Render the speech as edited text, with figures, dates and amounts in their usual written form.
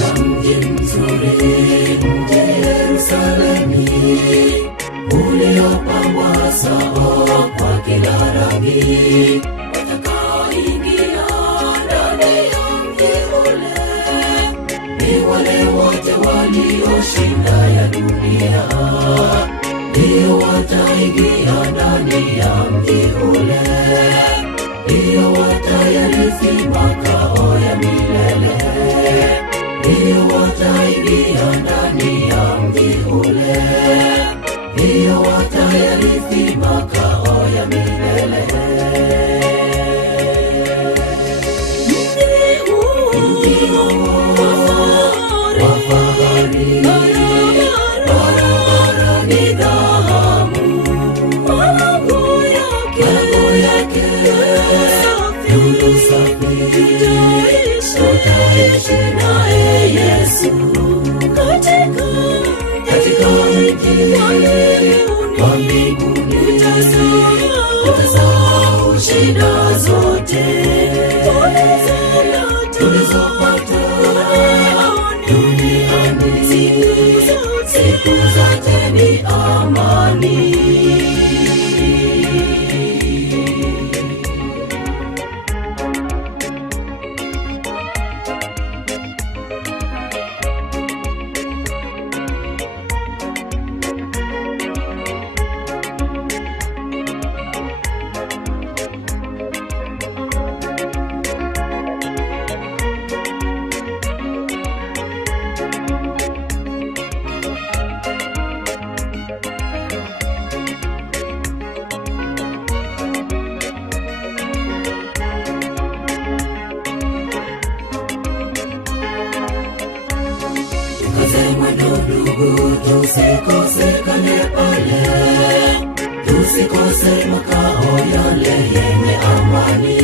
na mji mzuri, mji Yerusalemu, uliopambwa sawa kwa kila rangi. Watakaoingia ndani ya mji ule ni wale wote walioshinda ya dunia, ndio wataingia ndani ya mji ule, ndio watayarithi makao ya milele, ndio wataingia ndani ya mji ule, ndio watayarithi makao ya milele. Mji huu wa fahari, barabara ni dhahabu, malango yake lulu safi, tutaishi naye Yesu katika mji wa mbinguni. Tutasahau shida zote tulizopata duniani, siku zote ni amani. Mwendo ndugu, tusikosekane pale, tusikose makao yale yenye amani.